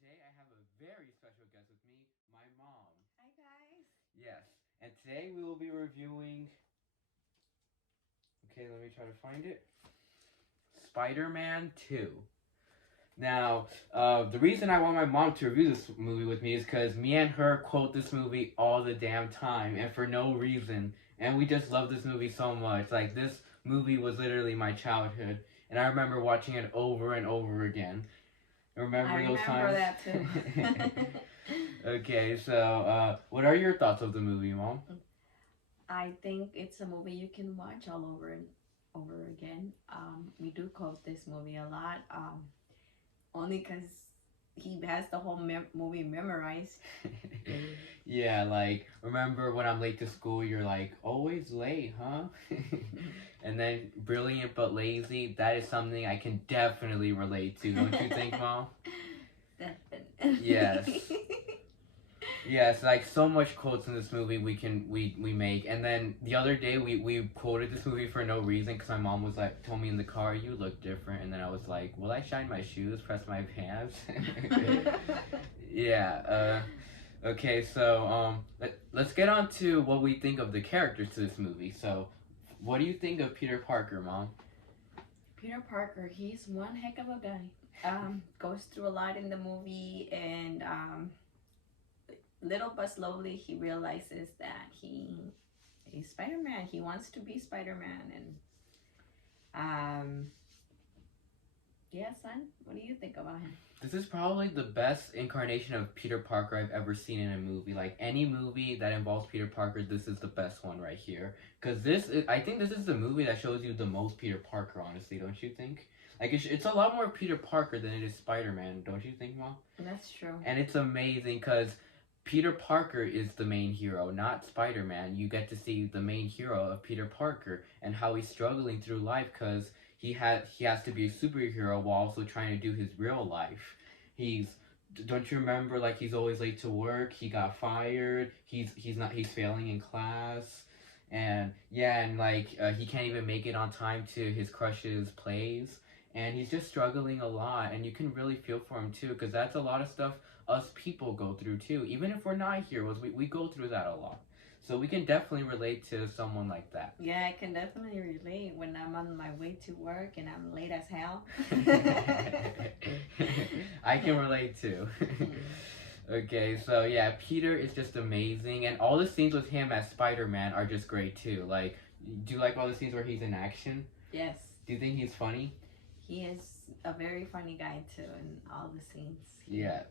today I have a very special guest with me, my mom. Hi guys. Yes, and today we will be reviewing. Okay, let me try to find it. Spider-Man 2. Now, the reason I want my mom to review this movie with me is because me and her quote this movie all the damn time, and for no reason. And we just love this movie so much. Like, this movie was literally my childhood, and I remember watching it over and over again. I Remember those remember times? that too. Okay, so what are your thoughts of the movie, Mom? I think it's a movie you can watch all over and over again. We do quote this movie a lot, only because he has the whole movie memorized. Yeah, like, remember when I'm late to school, you're like, always late, huh? And then brilliant but lazy, that is something I can definitely relate to, don't you think, Mom? Definitely. Yes. Yes, like so much quotes in this movie we make, and then the other day we quoted this movie for no reason because my mom was like told me in the car you look different, and then I was like, will I shine my shoes, press my pants? Yeah. Okay. So let's get on to what we think of the characters to this movie. So, what do you think of Peter Parker, Mom? Peter Parker, he's one heck of a guy. Goes through a lot in the movie, and little but slowly he realizes that he's Spider-Man. He wants to be Spider-Man, and yeah, son, what do you think about him? This is probably the best incarnation of Peter Parker I've ever seen in a movie. Like any movie that involves Peter Parker, this is the best one right here. Cause I think this is the movie that shows you the most Peter Parker. Honestly, don't you think? Like it's a lot more Peter Parker than it is Spider-Man, don't you think, Mom? That's true. And it's amazing because Peter Parker is the main hero, not Spider-Man. You get to see the main hero of Peter Parker and how he's struggling through life because he has to be a superhero while also trying to do his real life. He's don't you remember, like, he's always late to work, he got fired, he's failing in class, and yeah, and like he can't even make it on time to his crush's plays, and he's just struggling a lot, and you can really feel for him too because that's a lot of stuff us people go through too. Even if we're not heroes, we go through that a lot. So we can definitely relate to someone like that. Yeah, I can definitely relate when I'm on my way to work and I'm late as hell. I can relate too. Okay, so yeah, Peter is just amazing, and all the scenes with him as Spider-Man are just great too. Like, do you like all the scenes where he's in action? Yes. Do you think he's funny? He is a very funny guy too in all the scenes. Yes.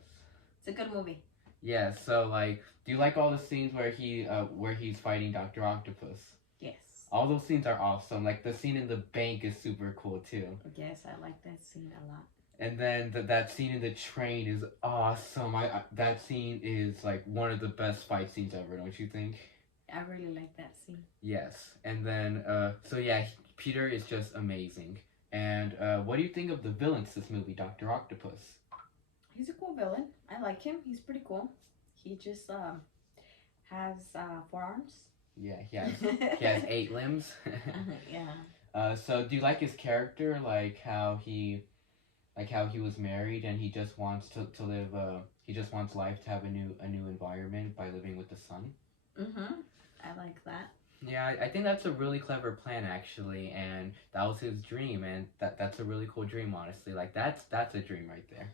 It's a good movie. Yeah, so like, do you like all the scenes where he's fighting Dr. Octopus? Yes. All those scenes are awesome. Like the scene in the bank is super cool too. Yes, I like that scene a lot. And then that scene in the train is awesome. That scene is like one of the best fight scenes ever, don't you think? I really like that scene. Yes. And then so yeah, Peter is just amazing. And what do you think of the villains to this movie, Dr. Octopus? He's a cool villain. I like him. He's pretty cool. He just has 4 arms. Yeah, he has 8 limbs. Yeah. So do you like his character, like how he was married and he just wants to live he just wants life to have a new environment by living with the sun? Mhm. I like that. Yeah, I think that's a really clever plan actually, and that was his dream, and that's a really cool dream, honestly. Like that's a dream right there.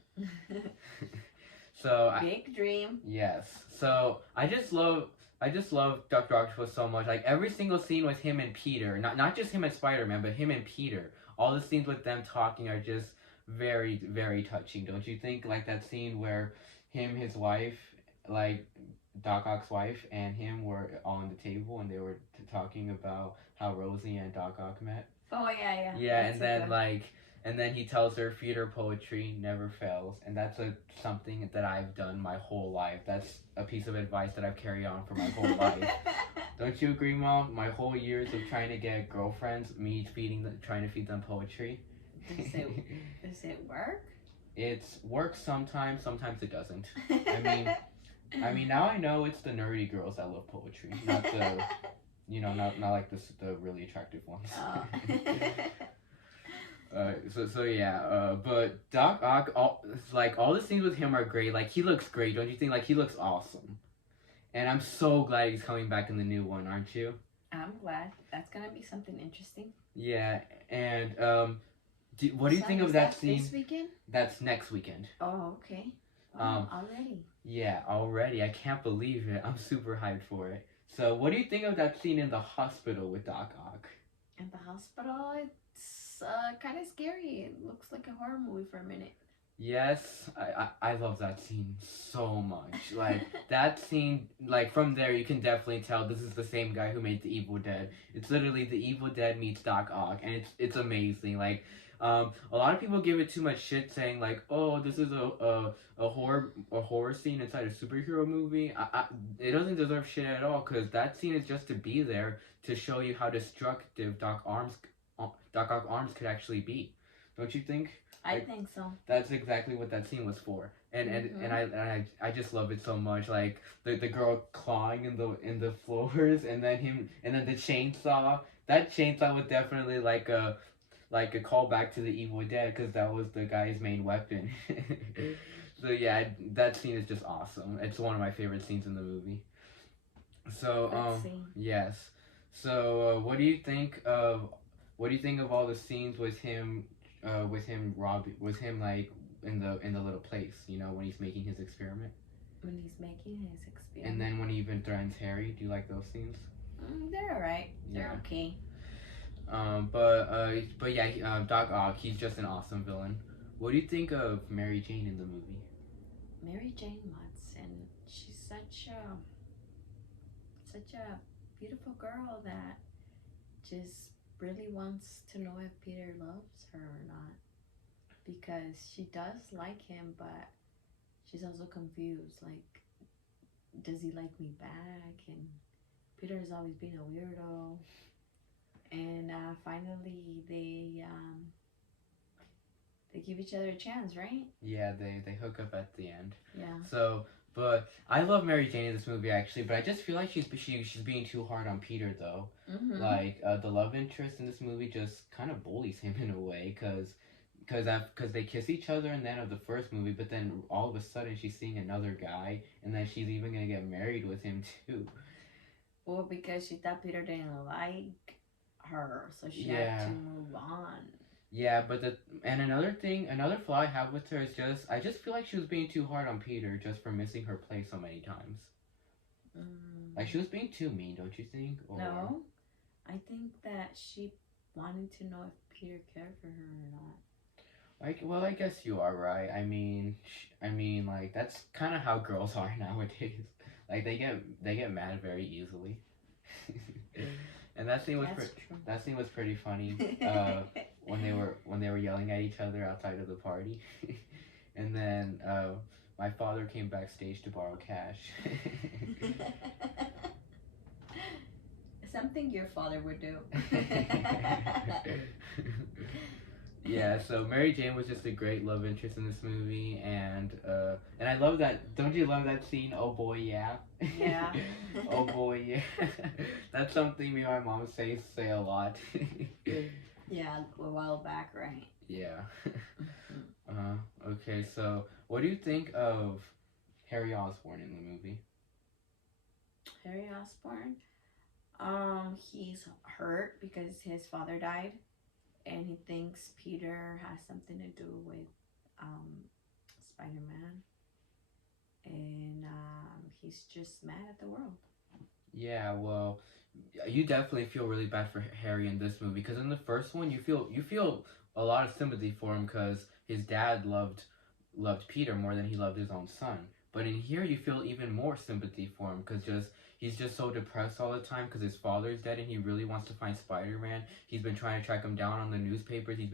So big dream. yes. So I just love Dr. Octopus so much. Like every single scene with him and Peter, not just him and Spider-Man, but him and Peter. All the scenes with them talking are just very, very touching, don't you think? Like that scene where his wife, like Doc Ock's wife, and him were all on the table and they were talking about how Rosie and Doc Ock met. Oh yeah. Yeah, and then and then he tells her theater poetry never fails, and that's something that I've done my whole life. That's a piece of advice that I've carried on for my whole life. Don't you agree, Mom? My whole years of trying to get girlfriends, me trying to feed them poetry. Does it work? It's works sometimes it doesn't. I mean now I know it's the nerdy girls that love poetry, not the not like the really attractive ones. Oh. So yeah, but Doc Ock, all the scenes with him are great. Like he looks great, don't you think? Like he looks awesome, and I'm so glad he's coming back in the new one, aren't you? I'm glad. That's gonna be something interesting. Yeah, and what do you So think of is that that scene? this weekend? That's next weekend. Oh, okay. Um, Oh, already. yeah, already. I can't believe it. I'm super hyped for it. So, what do you think of that scene in the hospital with Doc Ock? At the hospital, it's kind of scary. It looks like a horror movie for a minute. Yes, I love that scene so much. Like that scene, like from there you can definitely tell this is the same guy who made The Evil Dead. It's literally The Evil Dead meets Doc Ock, and it's amazing. Like, a lot of people give it too much shit, saying like, oh, this is a horror scene inside a superhero movie. It doesn't deserve shit at all because that scene is just to be there to show you how destructive Doc Ock arms could actually be. Don't you think? I think so. That's exactly what that scene was for, and I just love it so much. Like the girl clawing in the floors, and then the chainsaw. That chainsaw was definitely like a callback to the Evil Dead because that was the guy's main weapon. So yeah, that scene is just awesome. It's one of my favorite scenes in the movie. So Let's see. yes. So what do you think of all the scenes with him like in the little place, when he's making his experiment, When he's making his experiment. and then when he even threatens Harry? Do you like those scenes? They're alright. They're Yeah. okay. But yeah, Doc Ock, he's just an awesome villain. What do you think of Mary Jane in the movie? Mary Jane Watson. She's such a beautiful girl that just really wants to know if Peter loves her or not, because she does like him, but she's also confused. Like, does he like me back? And Peter has always been a weirdo. And finally, they give each other a chance, right? Yeah, they hook up at the end. Yeah. So, but I love Mary Jane in this movie actually, but I just feel like she's being too hard on Peter though. Mm-hmm. Like the love interest in this movie just kind of bullies him in a way, because they kiss each other in the end of the first movie, but then all of a sudden she's seeing another guy, and then she's even gonna get married with him too. Well, because she thought Peter didn't like her, so she Yeah. had to move on. Yeah, another flaw I have with her is I just feel like she was being too hard on Peter just for missing her place so many times. Like she was being too mean, don't you think? Or... No, I think that she wanted to know if Peter cared for her or not. Like, well, I guess you are right. I mean, like that's kind of how girls are nowadays. Like they get mad very easily. And that scene was pretty funny. When they were yelling at each other outside of the party, and then my father came backstage to borrow cash. Something your father would do. Yeah, so Mary Jane was just a great love interest in this movie, and I love that. Don't you love that scene? Oh boy, yeah. Yeah. Oh boy, yeah. That's something me and my mom say a lot. Yeah, a while back, right? Yeah. Okay, so what do you think of Harry Osborn in the movie? Harry Osborn. He's hurt because his father died, and he thinks Peter has something to do with Spider-Man, and he's just mad at the world. Yeah, well, you definitely feel really bad for Harry in this movie because in the first one you feel a lot of sympathy for him because his dad loved Peter more than he loved his own son. But in here you feel even more sympathy for him because he's just so depressed all the time because his father's dead and he really wants to find Spider-Man. He's been trying to track him down on the newspapers. He's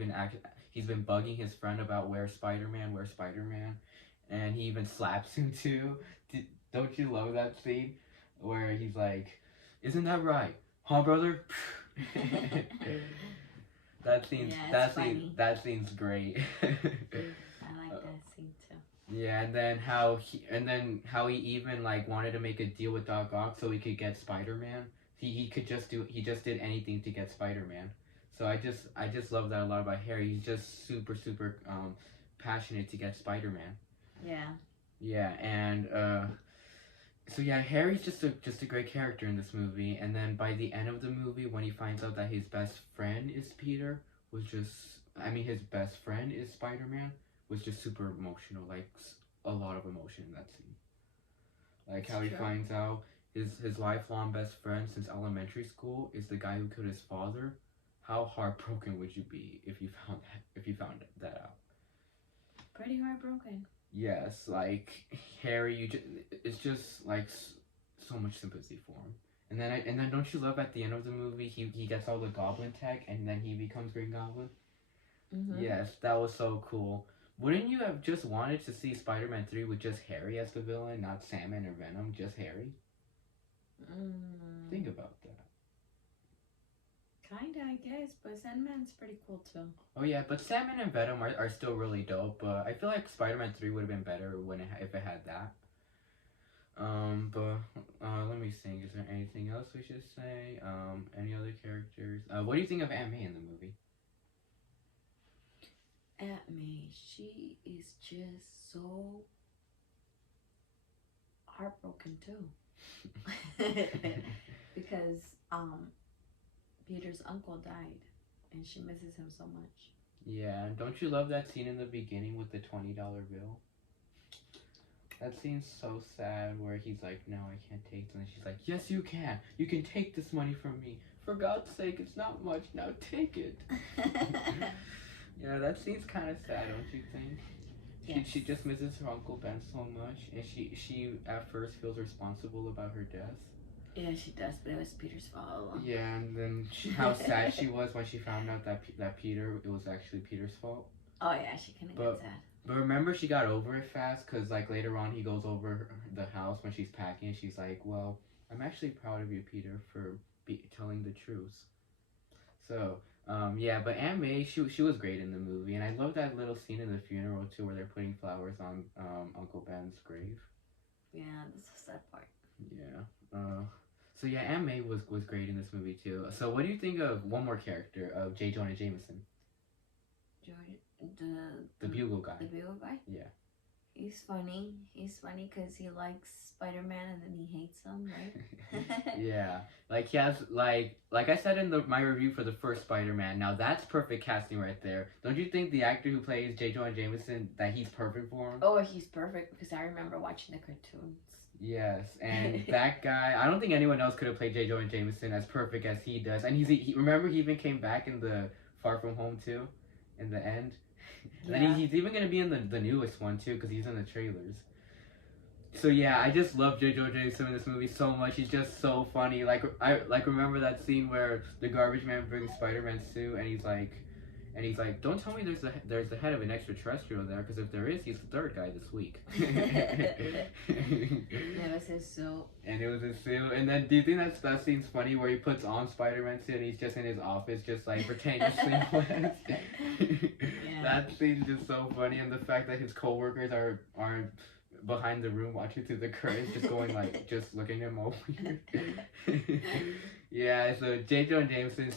been bugging his friend about where's Spider-Man, and he even slaps him too. Don't you love that scene where he's like, "Isn't that right, huh, brother?" That scene's great. I like that scene too. Yeah, and then how he even like wanted to make a deal with Doc Ock so he could get Spider-Man. He just did anything to get Spider-Man. So I just love that a lot about Harry. He's just super passionate to get Spider-Man. Yeah. Yeah, and so yeah, Harry's just a great character in this movie. And then by the end of the movie, when he finds out that his best friend is Peter, was just his best friend is Spider-Man, was just super emotional. Like a lot of emotion in that scene. Like how he finds out his lifelong best friend since elementary school is the guy who killed his father. How heartbroken would you be if you found that out? Pretty heartbroken. Yes, like Harry, it's just like so much sympathy for him. And then don't you love at the end of the movie he gets all the Goblin tech and then he becomes Green Goblin? Mm-hmm. Yes, that was so cool. Wouldn't you have just wanted to see Spider-Man 3 with just Harry as the villain, not Sandman or Venom, just Harry? Think about that. Kinda, I guess, but Sandman's pretty cool too. Oh yeah, but Sandman and Venom are still really dope. But I feel like Spider-Man 3 would have been better if it had that. But let me think. Is there anything else we should say? Any other characters? What do you think of Aunt May in the movie? Aunt May, she is just so heartbroken too, because Peter's uncle died, and she misses him so much. Yeah, don't you love that scene in the beginning with the $20 bill? That scene's so sad where he's like, no, I can't take it. And she's like, yes, you can. You can take this money from me. For God's sake, it's not much. Now take it. Yeah, that scene's kind of sad, don't you think? Yes. She just misses her Uncle Ben so much, and she at first feels responsible about her death. Yeah, she does, but it was Peter's fault. Yeah, and then how sad she was when she found out that it was actually Peter's fault. Oh yeah, she kind of got sad. But remember, she got over it fast, because like later on he goes over the house when she's packing, and she's like, well, I'm actually proud of you, Peter, for telling the truth. So, yeah, but Aunt May, she was great in the movie, and I love that little scene in the funeral too, where they're putting flowers on Uncle Ben's grave. Yeah, that's the sad part. Yeah. So yeah, Aunt May was great in this movie too. So what do you think of one more character of J. Jonah Jameson? The Bugle guy. The Bugle guy? Yeah. He's funny. He's funny because he likes Spider-Man and then he hates him, right? Yeah. Like he has like I said in my review for the first Spider-Man. Now that's perfect casting right there. Don't you think the actor who plays J. Jonah Jameson that he's perfect for him? Oh, he's perfect because I remember watching the cartoons. Yes, and that guy, I don't think anyone else could have played J. Jonah Jameson as perfect as he does. And remember he even came back in the Far From Home too, in the end. Yeah. And he's even gonna be in the newest one too, because he's in the trailers. So yeah, I just love J. Jonah Jameson in this movie so much. He's just so funny. Like I remember that scene where the garbage man brings Spider-Man's suit, and he's like, don't tell me there's the head of an extraterrestrial there, because if there is, he's the third guy this week. It was his suit. And it was his suit. And then, do you think that scene's funny where he puts on Spider-Man's suit and he's just in his office, just like pretending to sleep? Yeah. That scene's just so funny, and the fact that his coworkers are behind the room watching through the curtains, just going like, just looking at him all weird. Yeah, so J. Jonah Jameson,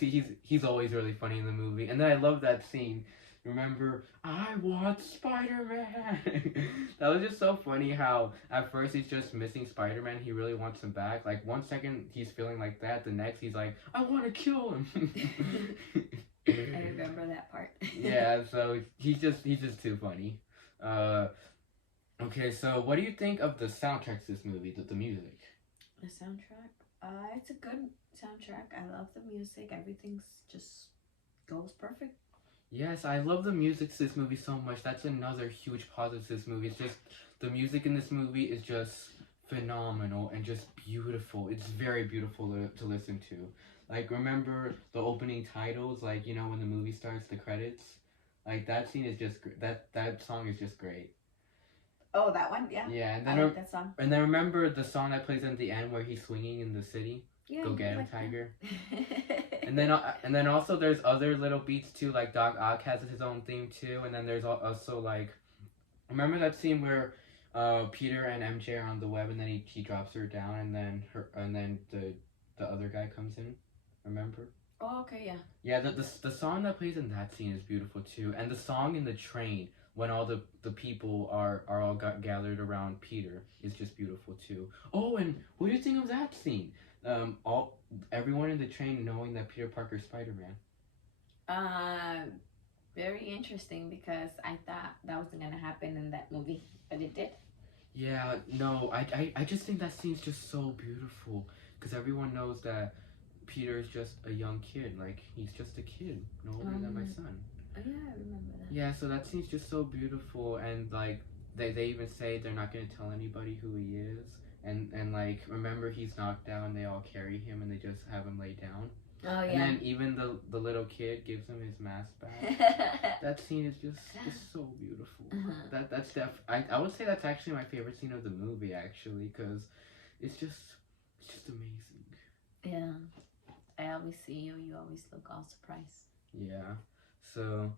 he's always really funny in the movie. And then I love that scene. Remember, I want Spider-Man! That was just so funny how at first he's just missing Spider-Man. He really wants him back. Like 1 second he's feeling like that. The next he's like, I want to kill him! I remember that part. Yeah, so he's just too funny. Okay, so what do you think of the soundtrack to this movie, the music? The soundtrack? It's a good soundtrack. I love the music. Everything's just goes perfect. Yes, I love the music to this movie so much. That's another huge positive to this movie. It's just, the music in this movie is just phenomenal and just beautiful. It's very beautiful to listen to. Like, remember the opening titles, like, you know, when the movie starts, the credits? Like, that scene is just, that song is just great. Oh, that one? Yeah. Yeah, and then I like that song. And then remember the song that plays at the end where he's swinging in the city? Yeah, Go get him, Tiger. And then also there's other little beats too, like Doc Ock has his own theme too, and then there's also like, remember that scene where Peter and MJ are on the web, and then he drops her down, and then the other guy comes in. Remember? Oh, okay, yeah. Yeah, the song that plays in that scene is beautiful too, and the song in the train when all the people are all gathered around Peter is just beautiful too. Oh, and what do you think of that scene? All everyone in the train knowing that Peter Parker's Spider Man. Uh, Very interesting because I thought that wasn't gonna happen in that movie, but it did. Yeah, no, I just think that scene's just so beautiful because everyone knows that Peter's just a young kid, like he's just a kid, no older than my son. Oh, yeah, I remember that. Yeah, so that scene's just so beautiful, and like they even say they're not gonna tell anybody who he is, and like remember he's knocked down, they all carry him and they just have him lay down, Oh, and yeah. then even the little kid gives him his mask back. That scene is just so beautiful. That's I would say that's actually my favorite scene of the movie actually, because it's just amazing. Yeah. I always see you. You always look all surprised. Yeah. So,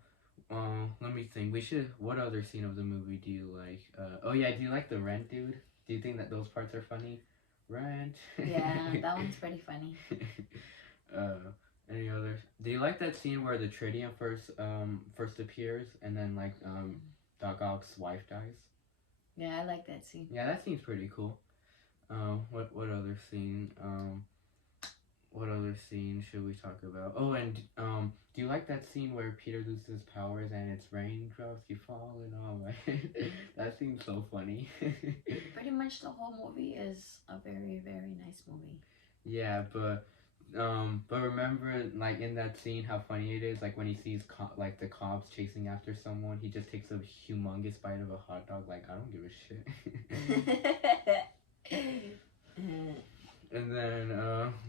let me think. We should. What other scene of the movie do you like? Oh yeah. Do you like the rent dude? Do you think that those parts are funny? Rent. Yeah, that one's pretty funny. uh, any others? Do you like that scene where the Tritium first appears and then like Doc Ock's wife dies? Yeah, I like that scene. Yeah, that scene's pretty cool. What other scene? What other scene should we talk about? Oh, and do you like that scene where Peter loses his powers and it's raindrops keep falling on my head? That seems so funny. Pretty much the whole movie is a very, very nice movie. Yeah, but remember, like in that scene, how funny it is. Like when he sees like the cops chasing after someone, he just takes a humongous bite of a hot dog. Like I don't give a shit. And then,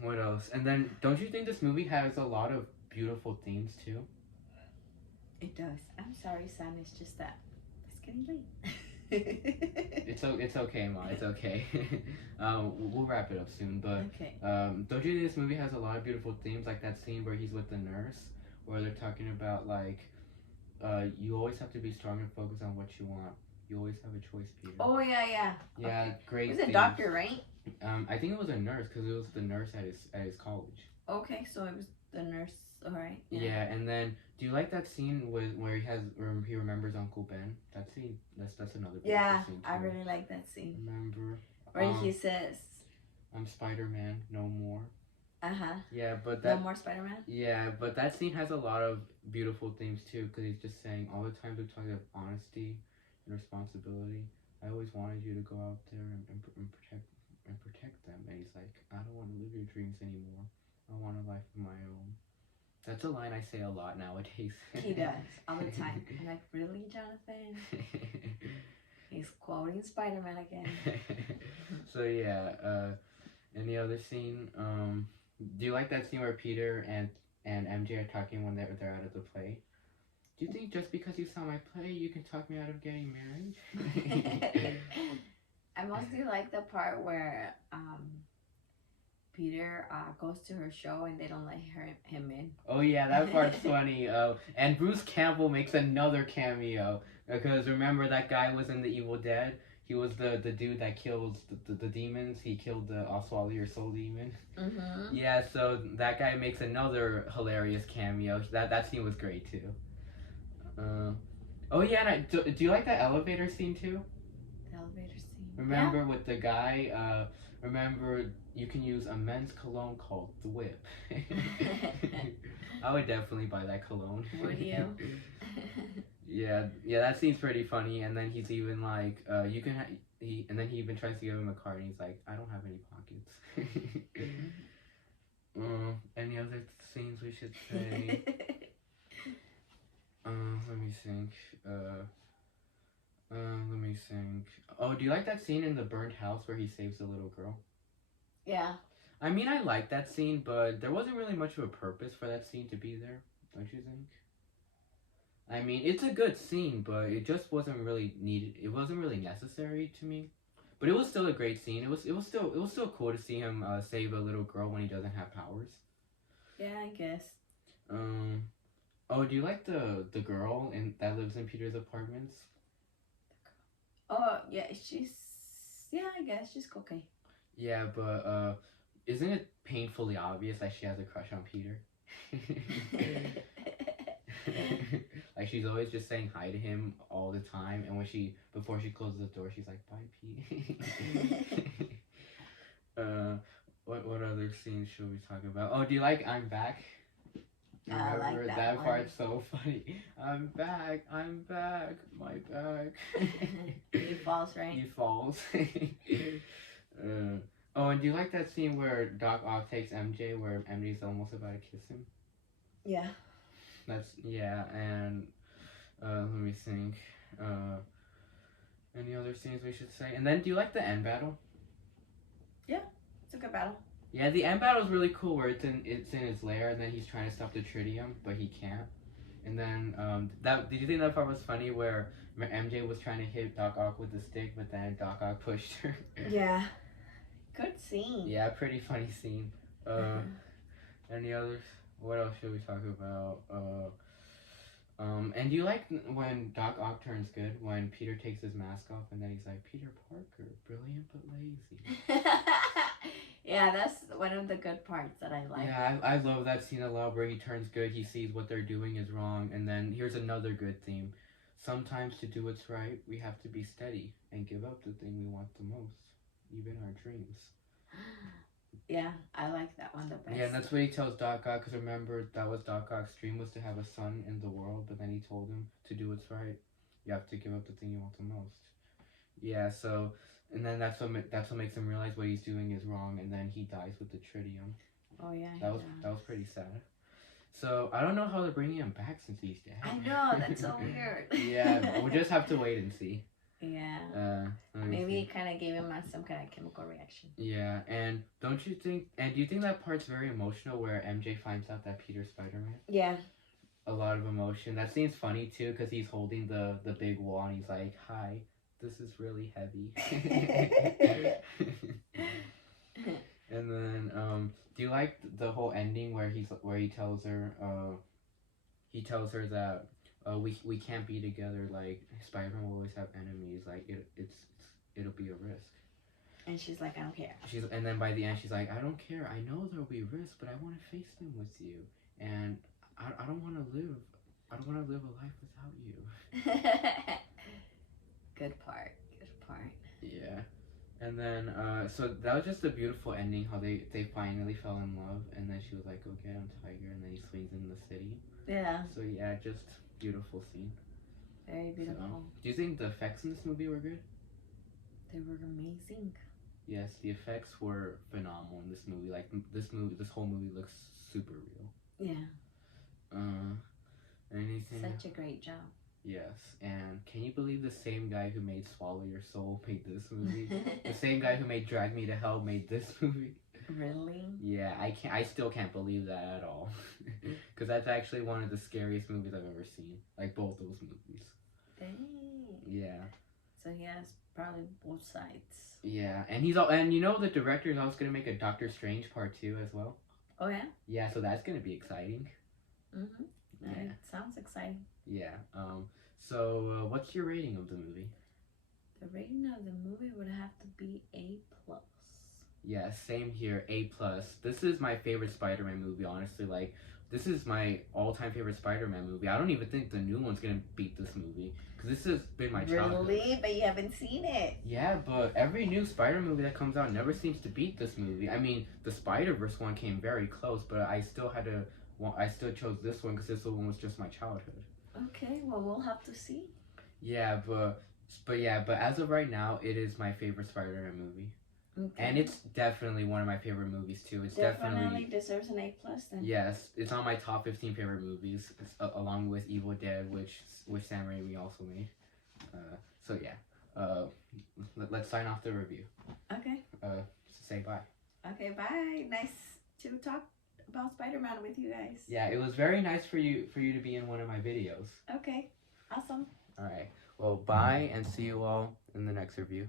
what else? And then, don't you think this movie has a lot of beautiful themes too? It does. I'm sorry, son. It's just that it's getting late. It's okay, Ma. It's okay. We'll wrap it up soon. But Okay. don't you think this movie has a lot of beautiful themes, like that scene where he's with the nurse, where they're talking about like, you always have to be strong and focus on what you want. You always have a choice, Peter. Oh, yeah, yeah. Yeah, okay. great. It was a themes. doctor, right? I think it was a nurse because it was the nurse at his college. Okay, so it was the nurse. All right. Yeah, and then do you like that scene where he remembers Uncle Ben? That scene, that's another beautiful scene too. I really like that scene. Remember? Where he says, "I'm Spider-Man, no more." Uh-huh. Yeah, but that no more Spider-Man. Yeah, but that scene has a lot of beautiful themes too, because he's just saying all the times we talk about honesty and responsibility. I always wanted you to go out there and protect them, and he's like, I don't want to live your dreams anymore. I want a life of my own. That's a line I say a lot nowadays. He does all the time. I'm like, really, Jonathan? He's quoting Spider-Man again. So yeah, any other scene? Do you like that scene where Peter and MJ are talking when they're out of the play? Do you think just because you saw my play, you can talk me out of getting married? I mostly like the part where Peter goes to her show and they don't let him in. Oh yeah, that part's funny. And Bruce Campbell makes another cameo because remember that guy was in The Evil Dead. He was the dude that kills the demons. He killed the I'll swallow your soul demon. Mm-hmm. Yeah, so that guy makes another hilarious cameo. That scene was great too. Oh yeah, and do you like that elevator scene too? The elevator scene. Remember with the guy, remember you can use a men's cologne called The Whip. I would definitely buy that cologne. Would you? Yeah, that seems pretty funny. And then he's even like, you can and then he even tries to give him a card and he's like, I don't have any pockets. Any other scenes we should say? Let me think. Let me think. Oh, do you like that scene in the burnt house where he saves the little girl? Yeah. I mean, I like that scene, but there wasn't really much of a purpose for that scene to be there, don't you think? I mean, it's a good scene, but it just wasn't really needed. It wasn't really necessary to me. But it was still a great scene. It was still cool to see him save a little girl when he doesn't have powers. Yeah, I guess. Oh, do you like the girl that lives in Peter's apartments? Oh, yeah, I guess she's okay. Yeah, but isn't it painfully obvious that she has a crush on Peter? Like she's always just saying hi to him all the time, and before she closes the door, she's like, "Bye, Pete." What other scenes should we talk about? Oh, do you like "I'm Back"? I like Remember that one. part's so funny. I'm back, my back. He falls, right? He falls. Oh, and do you like that scene where Doc Ock takes MJ, where MJ's almost about to kiss him? Yeah. And let me think. Any other scenes we should say? And then, do you like the end battle? Yeah, it's a good battle. Yeah, the end battle is really cool, where it's in his lair, and then he's trying to stop the tritium, but he can't. And then did you think that part was funny, where MJ was trying to hit Doc Ock with the stick, but then Doc Ock pushed her? Yeah. Good scene. Yeah, pretty funny scene. Any others? What else should we talk about? And do you like when Doc Ock turns good, when Peter takes his mask off and then he's like, "Peter Parker, brilliant but lazy." Yeah, that's one of the good parts that I like. Yeah, I love that scene a lot, where he turns good, he sees what they're doing is wrong, and then here's another good theme. Sometimes to do what's right, we have to be steady and give up the thing we want the most, even our dreams. Yeah, I like that one the best. Yeah, and that's what he tells Doc Ock, because remember, that was Doc Ock's dream, was to have a son in the world, but then he told him to do what's right, you have to give up the thing you want the most. Yeah, so, and then that's what makes him realize what he's doing is wrong, and then he dies with the tritium. Oh yeah. That was pretty sad. So I don't know how they're bringing him back since he's dead. I know, that's so weird. Yeah, we'll just have to wait and see. Yeah. Maybe it kind of gave him some kind of chemical reaction. Yeah, and do you think that part's very emotional, where MJ finds out that Peter's Spider-Man? Yeah. A lot of emotion. That scene's funny too, because he's holding the big wall and he's like, "Hi, this is really heavy." And then, do you like the whole ending where he tells her that we can't be together, like Spider-Man will always have enemies, like it'll be a risk. And she's like, "I don't care." And then by the end she's like, "I don't care. I know there'll be risks, but I want to face them with you, and I don't want to live a life without you." Good part. Yeah. And then, so that was just a beautiful ending, how they finally fell in love, and then she was like, "Go get him, Tiger," and then he swings in the city. Yeah. So yeah, just beautiful scene. Very beautiful. So, do you think the effects in this movie were good? They were amazing. Yes, the effects were phenomenal in this movie. Like, this whole movie looks super real. Yeah. Anything? Such a great job. Yes, and can you believe the same guy who made Swallow Your Soul made this movie? The same guy who made Drag Me to Hell made this movie. Really? Yeah, I still can't believe that at all. Because that's actually one of the scariest movies I've ever seen. Like, both those movies. Dang. Yeah. So he has probably both sides. Yeah, and the director is also gonna make a Doctor Strange Part 2 as well. Oh yeah? Yeah, so that's gonna be exciting. Mm-hmm. Yeah. It sounds exciting. Yeah. So what's your rating of the movie? The rating of the movie would have to be A+. Yeah, same here, A+. This is my favorite Spider-Man movie, honestly. Like, this is my all-time favorite Spider-Man movie. I don't even think the new one's gonna beat this movie, because this has been my childhood. Really? But you haven't seen it. Yeah, but every new Spider movie that comes out never seems to beat this movie. I mean, the Spider-Verse one came very close, but I still chose this one because this one was just my childhood. Okay, well, we'll have to see. Yeah, but as of right now, it is my favorite Spider-Man movie. Okay. And it's definitely one of my favorite movies too. It's definitely deserves an A+ then. Yes, it's on my top 15 favorite movies, along with Evil Dead, which Sam Raimi also made. So yeah, let's sign off the review. Okay. Say bye. Okay, bye. Nice to talk about Spider-Man with you guys. Yeah, it was very nice for you to be in one of my videos. Okay, awesome. All right. Well, bye, and see you all in the next review.